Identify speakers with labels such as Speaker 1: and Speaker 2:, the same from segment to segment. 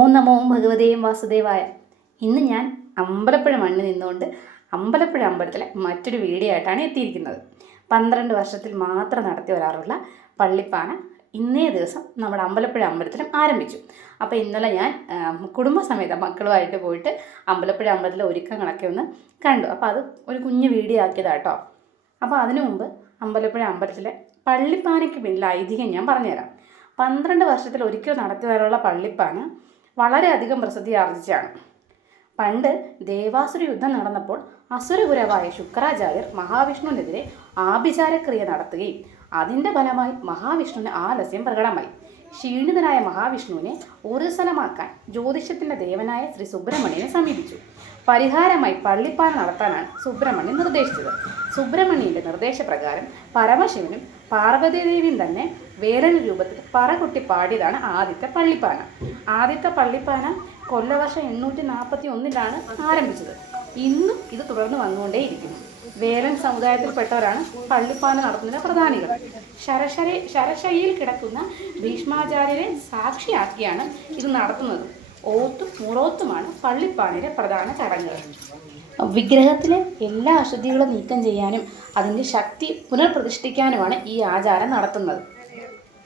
Speaker 1: ഓം നമോ ഭഗവതേയും വാസുദേവായ. ഇന്ന് ഞാൻ അമ്പലപ്പുഴ മണ്ണിൽ നിന്നുകൊണ്ട് അമ്പലപ്പുഴ അമ്പലത്തിലെ മറ്റൊരു വീഡിയോ ആയിട്ടാണ് എത്തിയിരിക്കുന്നത്. പന്ത്രണ്ട് വർഷത്തിൽ മാത്രം നടത്തി വരാറുള്ള പള്ളിപ്പാന ഇന്നേ ദിവസം നമ്മുടെ അമ്പലപ്പുഴ അമ്പലത്തിലും ആരംഭിച്ചു. അപ്പോൾ ഇന്നലെ ഞാൻ കുടുംബസമേതം മക്കളുമായിട്ട് പോയിട്ട് അമ്പലപ്പുഴ അമ്പലത്തിലെ ഒരുക്കങ്ങളൊക്കെ ഒന്ന് കണ്ടു. അപ്പോൾ അത് ഒരു കുഞ്ഞു വീഡിയോ ആക്കിയതാട്ടോ. അപ്പോൾ അതിനു മുമ്പ് അമ്പലപ്പുഴ അമ്പലത്തിലെ പള്ളിപ്പാനയ്ക്ക് പിന്നിലെ ഐതിഹ്യം ഞാൻ പറഞ്ഞുതരാം. പന്ത്രണ്ട് വർഷത്തിൽ ഒരിക്കൽ നടത്തി വരാനുള്ള പള്ളിപ്പാന വളരെയധികം പ്രസിദ്ധി ആർജിച്ചാണ്. പണ്ട് ദേവാസുര യുദ്ധം നടന്നപ്പോൾ അസുരഗുരവായ ശുക്രാചാര്യർ മഹാവിഷ്ണുവിനെതിരെ ആഭിചാരക്രിയ നടത്തുകയും അതിന്റെ ഫലമായി മഹാവിഷ്ണുവിന് ആലസ്യം പ്രകടമായി. ക്ഷീണിതനായ മഹാവിഷ്ണുവിനെ ഉറുസലമാക്കാൻ ജ്യോതിഷത്തിന്റെ ദേവനായ ശ്രീ സുബ്രഹ്മണ്യനെ സമീപിച്ചു. പരിഹാരമായി പള്ളിപ്പാൽ നടത്താനാണ് സുബ്രഹ്മണ്യൻ നിർദ്ദേശിച്ചത്. സുബ്രഹ്മണ്യന്റെ നിർദ്ദേശപ്രകാരം പരമശിവനും പാർവതീദേവിയും തന്നെ വേറൊരു രൂപത്തിൽ പറകൊട്ടി പാടിയതാണ് ആദ്യത്തെ പള്ളിപ്പാന. ആദ്യത്തെ പള്ളിപ്പാന കൊല്ലവർഷം എണ്ണൂറ്റി നാൽപ്പത്തി ഒന്നിലാണ് ആരംഭിച്ചത്. ഇന്നും ഇത് തുടർന്ന് വന്നുകൊണ്ടേയിരിക്കുന്നു. വേലൻ സമുദായത്തിൽപ്പെട്ടവരാണ് പള്ളിപ്പാന നടത്തുന്ന പ്രധാനികൾ. ശരശരി ശരശയിൽ കിടക്കുന്ന ഭീഷ്മാചാര്യരെ സാക്ഷിയാക്കിയാണ് ഇത് നടത്തുന്നത്. ഓത്തും മുറോത്തുമാണ് പള്ളിപ്പാനയിലെ പ്രധാന ചടങ്ങുകൾ. വിഗ്രഹത്തിലെ എല്ലാ അശുദ്ധികളും നീക്കം ചെയ്യാനും അതിന്റെ ശക്തി പുനർപ്രതിഷ്ഠിക്കാനുമാണ് ഈ ആചാരം നടത്തുന്നത്.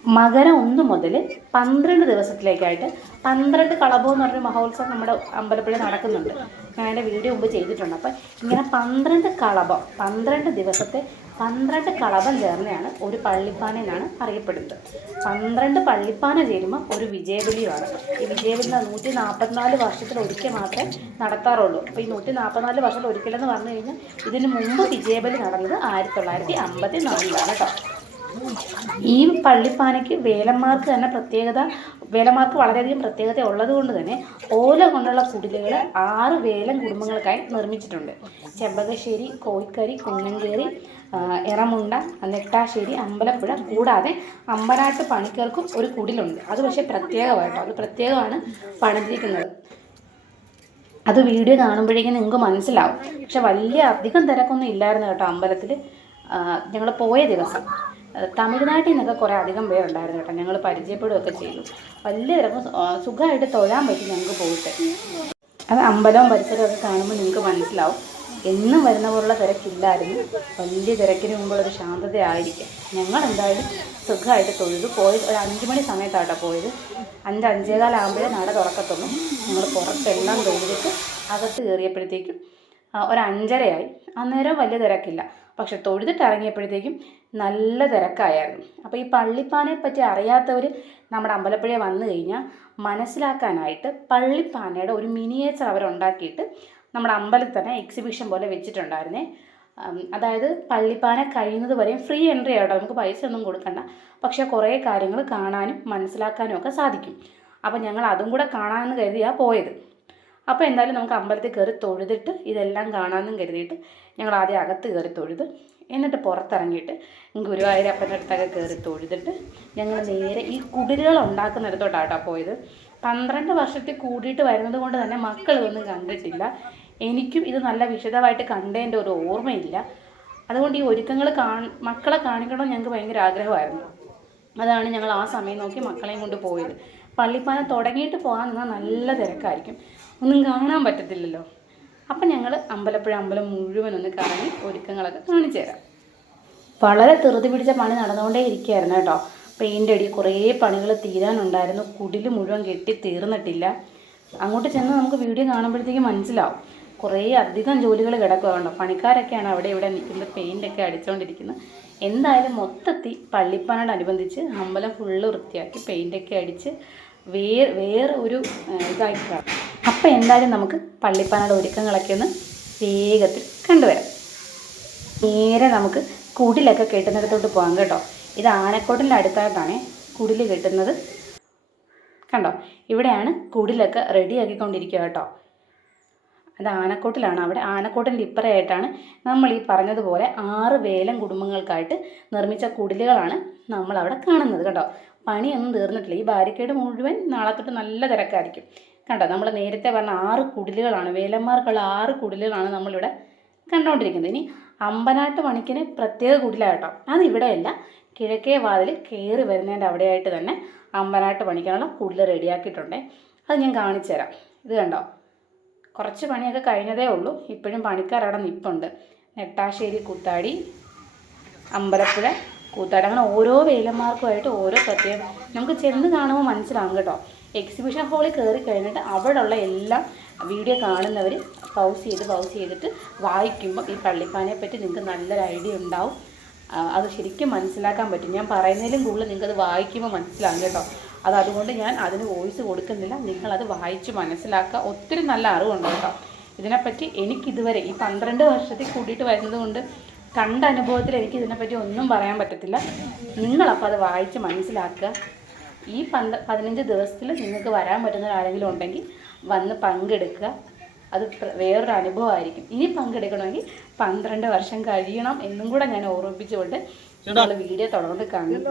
Speaker 1: മകര ഒന്ന് മുതൽ പന്ത്രണ്ട് ദിവസത്തിലേക്കായിട്ട് പന്ത്രണ്ട് കളഭം എന്ന് പറഞ്ഞൊരു മഹോത്സവം നമ്മുടെ അമ്പലപ്പുഴ നടക്കുന്നുണ്ട്. ഞാൻ എന്റെ വീഡിയോ മുമ്പ് ചെയ്തിട്ടുണ്ട്. അപ്പം ഇങ്ങനെ പന്ത്രണ്ട് കളഭം പന്ത്രണ്ട് ദിവസത്തെ പന്ത്രണ്ട് കളവം ചേർന്നയാണ് ഒരു പള്ളിപ്പാന എന്നാണ് അറിയപ്പെടുന്നത്. പന്ത്രണ്ട് പള്ളിപ്പാന ചേരുമ്പോൾ ഒരു വിജയബലിയുമാണ്. ഈ വിജയബലി നൂറ്റി നാൽപ്പത്തിനാല് വർഷത്തിൽ ഒരിക്കൽ മാത്രമേ നടത്താറുള്ളൂ. അപ്പോൾ ഈ നൂറ്റി നാൽപ്പത്തിനാല് വർഷത്തിൽ ഒരിക്കലെന്ന് പറഞ്ഞു കഴിഞ്ഞാൽ ഇതിന് മുമ്പ് വിജയബലി നടന്നത് ആയിരത്തി തൊള്ളായിരത്തി അമ്പത്തി നാലിലാണ് കേട്ടോ ഈ പള്ളിപ്പാനയ്ക്ക് വേലന്മാർക്ക് തന്നെ പ്രത്യേകത വേലന്മാർക്ക് വളരെയധികം പ്രത്യേകത ഉള്ളതുകൊണ്ട് തന്നെ ഓല കൊണ്ടുള്ള കുടിലുകൾ ആറ് വേലൻ കുടുംബങ്ങൾക്കായി നിർമ്മിച്ചിട്ടുണ്ട്. ചെമ്പകശ്ശേരി കോയിക്കരി കുന്നങ്കേറി എറമുണ്ട നെട്ടാശ്ശേരി അമ്പലപ്പുഴ കൂടാതെ അമ്പനാട്ട് പണിക്കർക്കും ഒരു കുടിലുണ്ട്. അത് പക്ഷേ പ്രത്യേകമായിട്ടോ? അത് പ്രത്യേകമാണ് പണിതിരിക്കുന്നത്. അത് വീഡിയോ കാണുമ്പോഴേക്കും നിങ്ങൾക്ക് മനസ്സിലാവും. പക്ഷെ വലിയ അധികം തിരക്കൊന്നും ഇല്ലായിരുന്നു കേട്ടോ അമ്പലത്തിൽ ഞങ്ങൾ പോയ ദിവസം. തമിഴ്നാട്ടിൽ നിന്നൊക്കെ കുറേ അധികം പേരുണ്ടായിരുന്നു കേട്ടോ. ഞങ്ങൾ പരിചയപ്പെടുകയൊക്കെ ചെയ്തു. വലിയ തിരക്കും സുഖമായിട്ട് തൊഴാൻ പറ്റി ഞങ്ങൾക്ക് പോയിട്ട്. അത് അമ്പലവും പരിസരവും ഒക്കെ കാണുമ്പോൾ നിങ്ങൾക്ക് മനസ്സിലാവും. എന്നും വരുന്ന പോലുള്ള തിരക്കില്ലായിരുന്നു. വലിയ തിരക്കിന് മുമ്പുള്ളൊരു ശാന്തതയായിരിക്കും. ഞങ്ങൾ എന്തായാലും സുഖമായിട്ട് തൊഴുതു പോയത് ഒരു അഞ്ച് മണി സമയത്താട്ടോ പോയത്. അഞ്ച് അഞ്ചേകാലാകുമ്പോഴേ നട തുറക്കത്തുള്ളൂ. ഞങ്ങൾ പുറത്തെല്ലാം തൊഴുതിട്ട് അകത്ത് കയറിയപ്പോഴത്തേക്കും ഒരു അഞ്ചരയായി. അന്നേരം വലിയ തിരക്കില്ല. പക്ഷെ തൊഴുതിട്ട് ഇറങ്ങിയപ്പോഴത്തേക്കും നല്ല തിരക്കായിരുന്നു. അപ്പോൾ ഈ പള്ളിപ്പാനെ പറ്റി അറിയാത്തവർ നമ്മുടെ അമ്പലപ്പുഴയെ വന്നു കഴിഞ്ഞാൽ മനസ്സിലാക്കാനായിട്ട് പള്ളിപ്പാനയുടെ ഒരു മിനിയേച്ചർ അവരുണ്ടാക്കിയിട്ട് നമ്മുടെ അമ്പലത്തിൽ തന്നെ എക്സിബിഷൻ പോലെ വെച്ചിട്ടുണ്ടായിരുന്നേ. അതായത് പള്ളിപ്പാന കഴിയുന്നത് വരെയും ഫ്രീ എൻട്രി ആട്ടോ. നമുക്ക് പൈസ ഒന്നും കൊടുക്കണ്ട. പക്ഷേ കുറേ കാര്യങ്ങൾ കാണാനും മനസ്സിലാക്കാനും ഒക്കെ സാധിക്കും. അപ്പോൾ ഞങ്ങൾ അതും കൂടെ കാണാമെന്ന് കരുതിയാണ് പോയത്. അപ്പോൾ എന്തായാലും നമുക്ക് അമ്പലത്തിൽ കയറി തൊഴുതിട്ട് ഇതെല്ലാം കാണാമെന്നും കരുതിയിട്ട് ഞങ്ങൾ ആദ്യം അകത്ത് കയറി തൊഴുത് എന്നിട്ട് പുറത്തിറങ്ങിയിട്ട് ഗുരുവായൂരപ്പന്റെ അടുത്തൊക്കെ കയറി തൊഴുതിട്ട് ഞങ്ങൾ നേരെ ഈ കുടിലുകൾ ഉണ്ടാക്കുന്നിടത്തോട്ടാട്ടോ പോയത്. പന്ത്രണ്ട് വർഷത്തിൽ കൂടിയിട്ട് വരുന്നത് കൊണ്ട് തന്നെ മക്കൾ കണ്ടിട്ടില്ല. എനിക്കും ഇത് നല്ല വിശദമായിട്ട് കണ്ടതിന്റെ ഒരു ഓർമ്മയില്ല. അതുകൊണ്ട് ഈ ഒരുക്കങ്ങൾ കാണ മക്കളെ കാണിക്കണമെന്ന് ഞങ്ങൾക്ക് ഭയങ്കര ആഗ്രഹമായിരുന്നു. അതാണ് ഞങ്ങൾ ആ സമയം നോക്കി മക്കളെയും കൊണ്ട് പോയത്. പള്ളിപ്പാന തുടങ്ങിയിട്ട് പോകാൻ നിന്നാൽ നല്ല തിരക്കായിരിക്കും. ഒന്നും കാണാൻ പറ്റത്തില്ലല്ലോ. അപ്പം ഞങ്ങൾ അമ്പലപ്പുഴ അമ്പലം മുഴുവൻ ഒന്ന് കറങ്ങി ഒരുക്കങ്ങളൊക്കെ കാണിച്ചു തരാം. വളരെ ധൃതി പിടിച്ച പണി നടന്നുകൊണ്ടേ ഇരിക്കുകയായിരുന്നു കേട്ടോ. പെയിന്റ് അടി കുറേ പണികൾ തീരാനുണ്ടായിരുന്നു. കുടിൽ മുഴുവൻ കെട്ടി തീർന്നിട്ടില്ല. അങ്ങോട്ട് ചെന്ന് നമുക്ക് വീഡിയോ കാണുമ്പോഴത്തേക്കും മനസ്സിലാവും. കുറേ അധികം ജോലികൾ കിടക്കുകയുണ്ടോ പണിക്കാരൊക്കെയാണ് അവിടെ ഇവിടെ നിൽക്കുന്നത് പെയിന്റൊക്കെ അടിച്ചുകൊണ്ടിരിക്കുന്നത് എന്തായാലും മൊത്തത്തിൽ പള്ളിപ്പാനോടനുബന്ധിച്ച് അമ്പലം ഫുള്ള് വൃത്തിയാക്കി പെയിന്റൊക്കെ അടിച്ച് വേർ വേറെ ഒരു ഇതായിട്ടാണ്. അപ്പോൾ എന്തായാലും നമുക്ക് പള്ളിപ്പാനയുടെ ഒരുക്കങ്ങളൊക്കെ ഒന്ന് വേഗത്തിൽ കണ്ടുവരാം. നേരെ നമുക്ക് കുടിലൊക്കെ കെട്ടുന്നിടത്തോട്ട് പോകാം കേട്ടോ. ഇത് ആനക്കോട്ടിന്റെ അടുത്തായിട്ടാണ് കുടിൽ കെട്ടുന്നത്. കണ്ടോ? ഇവിടെയാണ് കുടിലൊക്കെ റെഡിയാക്കിക്കൊണ്ടിരിക്കുക കേട്ടോ. അത് ആനക്കോട്ടിലാണ്. അവിടെ ആനക്കോട്ടിന്റെ ഇപ്പറയായിട്ടാണ് നമ്മൾ ഈ പറഞ്ഞതുപോലെ ആറ് വേലം കുടുംബങ്ങൾക്കായിട്ട് നിർമ്മിച്ച കുടിലുകളാണ് നമ്മൾ അവിടെ കാണുന്നത് കേട്ടോ പണിയൊന്നും തീർന്നിട്ടില്ല. ഈ ബാരിക്കേഡ് മുഴുവൻ നാളെ തൊട്ട് നല്ല തിരക്കായിരിക്കും. കണ്ടോ? നമ്മൾ നേരത്തെ പറഞ്ഞ ആറ് കുടിലുകളാണ്. വേലന്മാർക്കുള്ള ആറ് കുടിലുകളാണ് നമ്മളിവിടെ കണ്ടുകൊണ്ടിരിക്കുന്നത്. ഇനി അമ്പനാട്ട് മണിക്കിന് പ്രത്യേക കുടിലാട്ടോ അത് ഇവിടെയല്ല കിഴക്കേ വാതിൽ കയറി വരുന്നതിന്റെ അവിടെയായിട്ട് തന്നെ അമ്പനാട്ട് പണിക്കാനുള്ള കുടിൽ റെഡിയാക്കിയിട്ടുണ്ട്. അത് ഞാൻ കാണിച്ചു തരാം ഇത് കണ്ടോ? കുറച്ച് പണിയൊക്കെ കഴിഞ്ഞതേ ഉള്ളൂ. ഇപ്പോഴും പണിക്കാർ അവിടെ നിൽപ്പുണ്ട് നെട്ടാശ്ശേരി കൂത്താടി അമ്പലപ്പുഴ കൂത്താടി. അങ്ങനെ ഓരോ വേലന്മാർക്കുമായിട്ട് ഓരോ പ്രത്യേകം. നമുക്ക് ചെന്ന് കാണുമ്പോൾ മനസ്സിലാകും കേട്ടോ. എക്സിബിഷൻ ഹാളിൽ കയറി കഴിഞ്ഞിട്ട് അവിടെയുള്ള എല്ലാം വീഡിയോ കാണുന്നവർ പൗസ് ചെയ്ത് പൗസ് ചെയ്തിട്ട് വായിക്കുമ്പോൾ ഈ പള്ളിപ്പാനെ പറ്റി നിങ്ങൾക്ക് നല്ലൊരു ഐഡിയ ഉണ്ടാവും. അത് ശരിക്കും മനസ്സിലാക്കാൻ പറ്റും. ഞാൻ പറയുന്നതിലും കൂടുതൽ നിങ്ങൾക്കത് വായിക്കുമ്പോൾ മനസ്സിലാകും കേട്ടോ. അത് അതുകൊണ്ട് ഞാൻ അതിന് വോയിസ് കൊടുക്കുന്നില്ല. നിങ്ങളത് വായിച്ച് മനസ്സിലാക്കുക. ഒത്തിരി നല്ല അറിവുണ്ട് കേട്ടോ. ഇതിനെപ്പറ്റി എനിക്കിതുവരെ ഈ പന്ത്രണ്ട് വർഷത്തിൽ കൂട്ടിയിട്ട് വരുന്നത് കൊണ്ട് കണ്ട അനുഭവത്തിൽ എനിക്ക് ഇതിനെപ്പറ്റി ഒന്നും പറയാൻ പറ്റത്തില്ല. നിങ്ങളപ്പോൾ അത് വായിച്ച് മനസ്സിലാക്കുക. ഈ പന്ത പതിനഞ്ച് ദിവസത്തിൽ നിങ്ങൾക്ക് വരാൻ പറ്റുന്ന ആരെങ്കിലും ഉണ്ടെങ്കിൽ വന്ന് പങ്കെടുക്കുക. അത് വേറൊരു അനുഭവമായിരിക്കും. ഇനി പങ്കെടുക്കണമെങ്കിൽ പന്ത്രണ്ട് വർഷം കഴിയണം എന്നും കൂടെ ഞാൻ ഓർമ്മിപ്പിച്ചുകൊണ്ട് നിങ്ങൾ വീഡിയോ തുടർന്ന്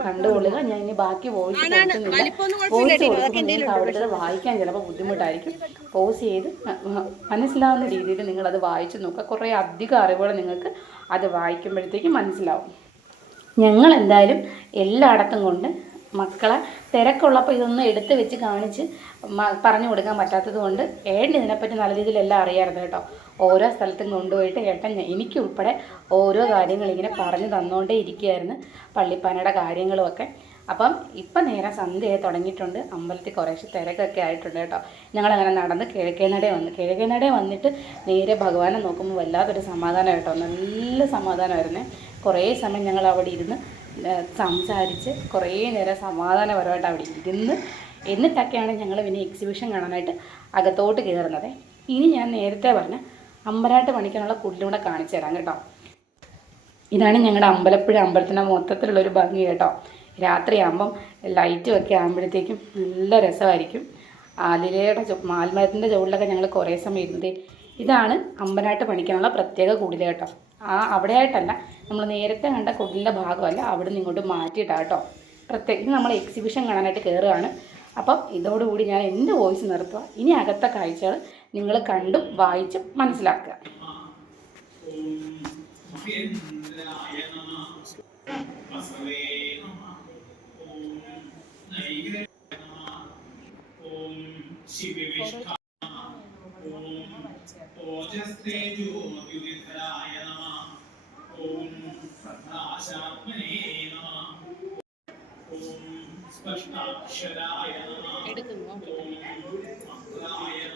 Speaker 1: കണ്ടുകൊള്ളുക. ഞാൻ ഇനി ബാക്കി വോയിസ് കൊടുക്കുന്നില്ല വോയിസ് കൊടുക്കുമ്പോൾ നിങ്ങൾക്ക് അവിടുത്തെ വായിക്കാൻ ചിലപ്പോൾ ബുദ്ധിമുട്ടായിരിക്കും. പോസ് ചെയ്ത് മനസ്സിലാവുന്ന രീതിയിൽ നിങ്ങളത് വായിച്ചു നോക്കുക. കുറേ അധികം അറിവുകൾ നിങ്ങൾക്ക് അത് വായിക്കുമ്പോഴത്തേക്ക് മനസ്സിലാവും. ഞങ്ങൾ എന്തായാലും എല്ലായിടത്തും കൊണ്ട് മക്കളെ തിരക്കുള്ളപ്പോൾ ഇതൊന്നും എടുത്ത് വെച്ച് കാണിച്ച് പറഞ്ഞു കൊടുക്കാൻ പറ്റാത്തത് കൊണ്ട് ഏട്ടൻ ഇതിനെപ്പറ്റി നല്ല രീതിയിൽ എല്ലാം കേട്ടോ. ഓരോ സ്ഥലത്തും കൊണ്ടുപോയിട്ട് ഏട്ടൻ എനിക്കുൾപ്പെടെ ഓരോ കാര്യങ്ങൾ ഇങ്ങനെ പറഞ്ഞു തന്നുകൊണ്ടേ ഇരിക്കുകയായിരുന്നു. പള്ളിപ്പാനയുടെ കാര്യങ്ങളുമൊക്കെ. അപ്പം ഇപ്പം നേരെ സന്ധ്യയായി തുടങ്ങിയിട്ടുണ്ട്. അമ്പലത്തിൽ കുറേശ്ശെ തിരക്കൊക്കെ ആയിട്ടുണ്ട് കേട്ടോ. ഞങ്ങളങ്ങനെ നടന്ന് കിഴക്കേനടയെ വന്നു കിഴക്കേനടയെ വന്നിട്ട് നേരെ ഭഗവാനെ നോക്കുമ്പോൾ വല്ലാത്തൊരു സമാധാനം കേട്ടോ. നല്ല സമാധാനമായിരുന്നേ കുറേ സമയം ഞങ്ങൾ അവിടെ ഇരുന്ന് സംസാരിച്ച് കുറേ നേരം സമാധാനപരമായിട്ട് അവിടെ ഇരുന്ന് എന്നിട്ടൊക്കെയാണ് ഞങ്ങൾ പിന്നെ എക്സിബിഷൻ കാണാനായിട്ട് അകത്തോട്ട് കയറുന്നത്. ഇനി ഞാൻ നേരത്തെ പറഞ്ഞ അമ്പലാട്ട് പണിക്കാനുള്ള കുടിലൂടെ കാണിച്ചു തരാം കേട്ടോ. ഇതാണ് ഞങ്ങളുടെ അമ്പലപ്പുഴ. അമ്പലത്തിന്റെ മൊത്തത്തിലുള്ളൊരു ഭംഗി കേട്ടോ. രാത്രിയാകുമ്പം ലൈറ്റും ഒക്കെ ആകുമ്പോഴത്തേക്കും നല്ല രസമായിരിക്കും. ആലിലയുടെ മാൽമരത്തിന്റെ ചുവട്ടിലൊക്കെ ഞങ്ങൾ കുറേ സമയം ഇരുന്നത്. ഇതാണ് അമ്പനാട്ട് പണിക്കാനുള്ള പ്രത്യേക കുടിൽ കേട്ടോ. ആ അവിടെയായിട്ടല്ല നമ്മൾ നേരത്തെ കണ്ട കൊടിന്റെ ഭാഗമല്ല അവിടെ നിന്ന് ഇങ്ങോട്ട് മാറ്റിയിട്ടാണ് കേട്ടോ. പ്രത്യേകിച്ച് നമ്മൾ എക്സിബിഷൻ കാണാനായിട്ട് കയറുകയാണ് അപ്പം ഇതോടുകൂടി ഞാൻ എന്റെ വോയിസ് നിർത്തുക ഇനി അകത്തെ കാഴ്ചകൾ നിങ്ങൾ കണ്ടും വായിച്ചും മനസ്സിലാക്കുക.
Speaker 2: ഓജസ്തേജോ നമ നമഃ. ഓം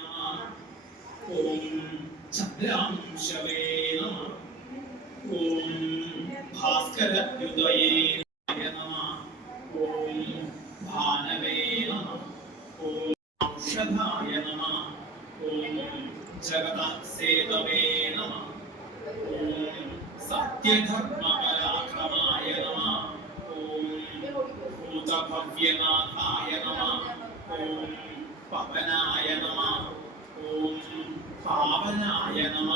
Speaker 2: നമ ഓം ഓം ഓജസ്തേജോദ്യുതിധരായ നമഃ ഓം ഭാനവേ നമഃ ഓം ഔഷധായ നമഃ ഓം ജഗതസേതവേ നമഃ ഓം സത്യധർമ്മപരാക്രമായ നമഃ. ഓം ഭൂതഭവ്യനാഥായ നമഃ. ഓം പവനായ നമ. ഓം പാവനായ നമ.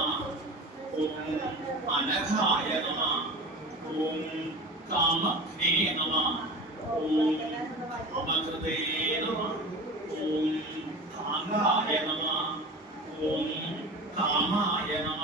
Speaker 2: ഓം അനഘായ നമ. ഓം കാമഘ്നേ നമ. ഓം കാമകൃതേ നമ. ഓം കാങ്കായ നമ. ഓം കാമായ നമഃ.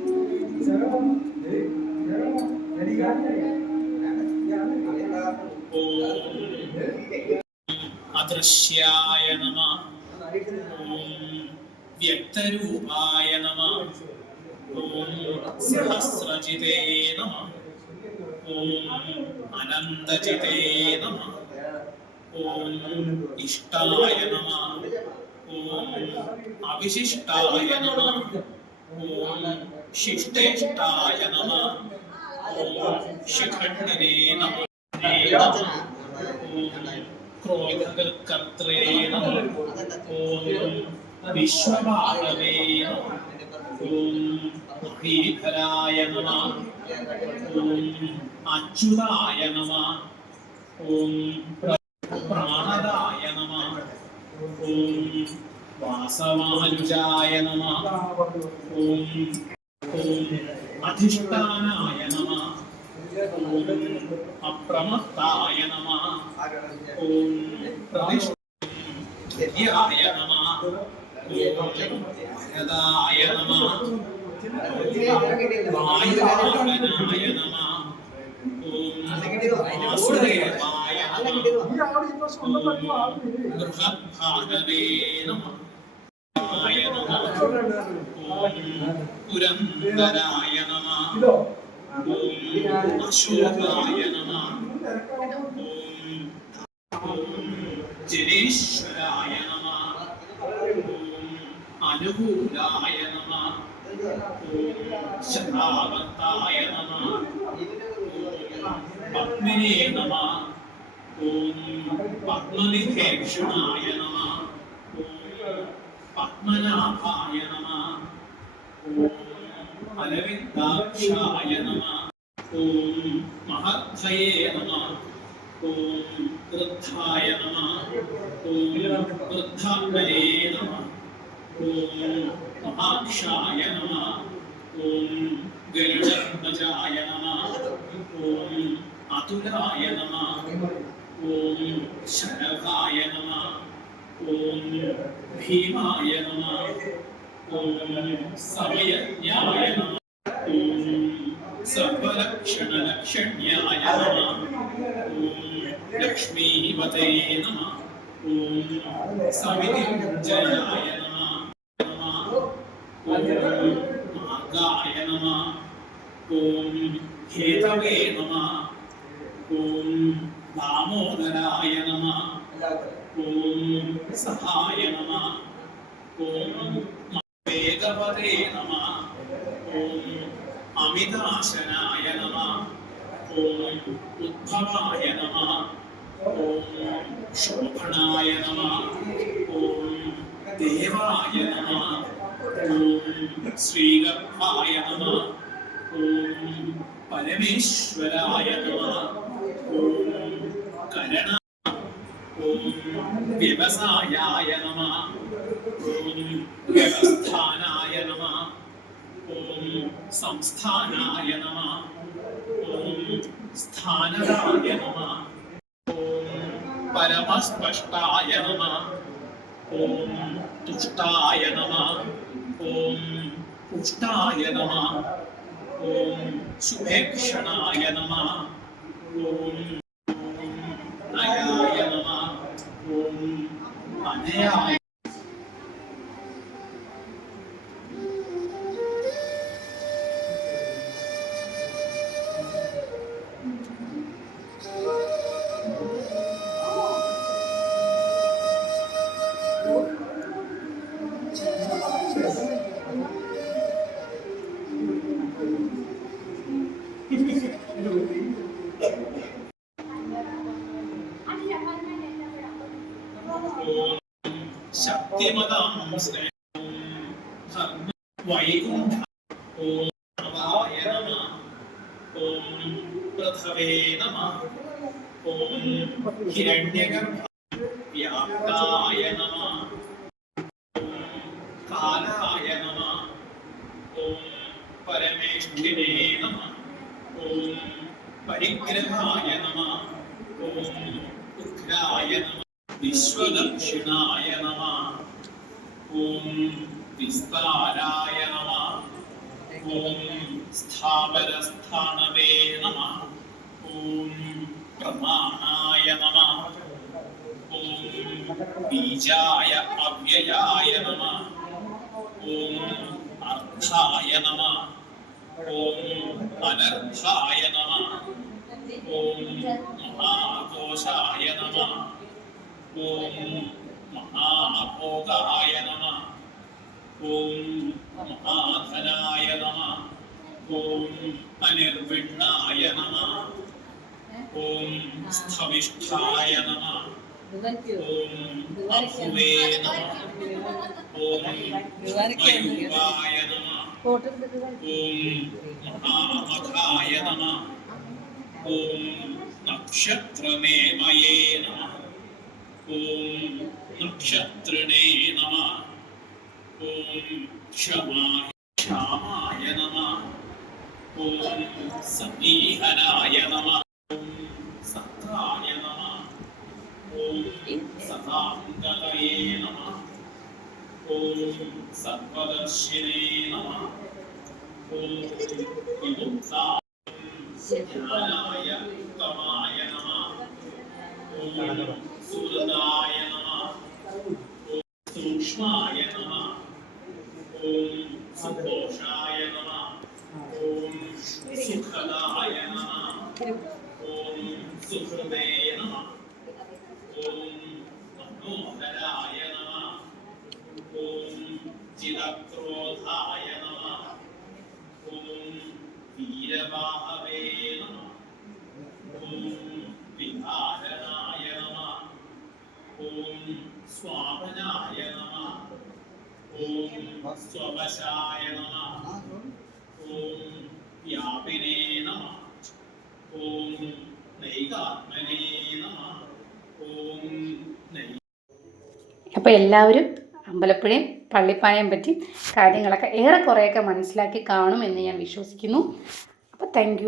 Speaker 2: അദൃശ്യായ നമ. വ്യക്തരൂപായ നമ. ഓം സഹസ്രജിതേ നമ. ഓം അനന്തജിതേ നമ. ഓം ഇഷ്ടായ നമ. ഓം അവിശിഷ്ടായ നമ. ശിഷ്ടേഷ്ടായ നമ ശിഖണ്ഡനേ നമ ക്രോധകർത്തൃ നമ ഓം വിശ്വഭാഗവേ നമ ഓം മഹീധരായ നമ ഓം അച്യുതായ നമ ഓം പ്രാണദായ നമ ഓം വാസവാനുജായ നമ. ഓം ഓം അധിഷ്ഠാനായ നമ. ഓം അപ്രമത്തായ നമ. ഓം പ്രതിഷ്ഠായ നമ. വരദായ നമ. വായുവാഹനായ നമ. ഓം വാസുദേവായ നമ. ബൃഹദ്ഭാഗവേ നമ. ആയ നമ. അനുകൂലായ നമ. ഓം നമ. പത്മിനേ നമ. ഓം പത്മനിധേക്ഷണായ നമ. പത്മനാഭായ നമ ഓം അരവിന്ദാക്ഷായ നമ ഓം മഹദ്ധയേ നമ ഓം വൃദ്ധായ നമ ഓം വൃദ്ധാത്മനേ നമ ഓം മഹാക്ഷായ നമ ഓം ഗരുഡധ്വജായ നമ. ഓം അതുലായ നമ. ഓം ശരഭായ നമ. ഓം ഭീമായ നമ ഓം സമയജ്ഞായ നമ ഓം സർവലക്ഷണലക്ഷണ്യായ നമ ഓം ലക്ഷ്മീപതേ നമ ഓം സമിതിഞ്ജയായ നമ നമ ഓം മാർഗായ നമ ഓം ഹേതവേ നമ ഓം ദാമോദരായ നമ ഓം സഹായ നമ ഓം വേദപദേ നമ ഓം അമിതാശനായ നമ ഓം ഉദ്ഭവായ നമ ഓം ശോഭനായ നമ ഓം ദേവായ നമ ഓം ശ്രീഗർഭായ നമ ഓം പരമേശ്വരായ നമ ഓം കരണ വ്യവസായായ നമ. ഓം വ്യവസ്ഥാനായ നമ. ഓം സംസ്ഥാനായ നമ. ഓം സ്ഥാനരായ നമ. ഓം പരമസ്പഷ്ടായ നമ. ഓം തുഷ്ടായ നമ. ഓം പുഷ്ടായ നമ. ഓം സുഭേക്ഷണായ നമ. ഓം ഓം അനയായ ഓം ശക്തിമതാം സ്നേഹം ധർമ്മ വൈകുണ്ഠ ഓം നവായ നമ ഓം പൃഥവേ നമ ഓം ഹിരണ്യഗർഭ വ്യാപ്തായ നമ ഓം കാലായ നമ ഓം പരമേഷ്ഠിനേ നമ ഓം പരിഗ്രഹായ നമ ഓം ഉഗ്രായ നമ വിശ്വദക്ഷിണായ നമ ഓം വിസ്താരായ നമ ഓം സ്ഥാവരസ്ഥാനവേ നമ ഓം പ്രമാണായ നമ ഓം ബീജായ അവ്യയായ നമ ഓം അർത്ഥായ നമ ഓം അനർത്ഥായ നമ ഓം മഹാകോശായ നമ ഓം മഹാധനായ നമ ഓം അനിർവിണ്ണായ നമ ഓം സ്ഥവിഷ്ഠായ നമ ഓം അഭുവേ നമ ഓം മയൂരായ നമ ഓം മഹാമഖായ നമ ഓം നക്ഷത്രമേമയേ നമ ഓം നക്ഷത്രണേ നമ ॐ क्षमाय क्षामाय नमः ॐ समीहनाय नमः ॐ सत्राय नमः ॐ सताङ्गतये नमः ॐ सर्वदर्शिने नमः ॐ विमुक्ता उत्तमाय नमः ॐ सुहृदाय नमः ॐ सूक्ष्माय नमः ॐ सुघोषाय नमः ॐ सुखदाय नमः ॐ सुहृदे नमः ॐ मनोहराय नमः ॐ चिदक्रोधाय नमः ॐ वीरबाहवे അപ്പൊ ഓം നമ ഓം നമ ഓം നൈ
Speaker 1: അപ്പോൾ എല്ലാവരും അമ്പലപ്പുഴയും പള്ളിപ്പായം പറ്റി കാര്യങ്ങളൊക്കെ ഏറെക്കുറെയൊക്കെ മനസ്സിലാക്കി കാണുമെന്ന് ഞാൻ വിശ്വസിക്കുന്നു. അപ്പോൾ താങ്ക്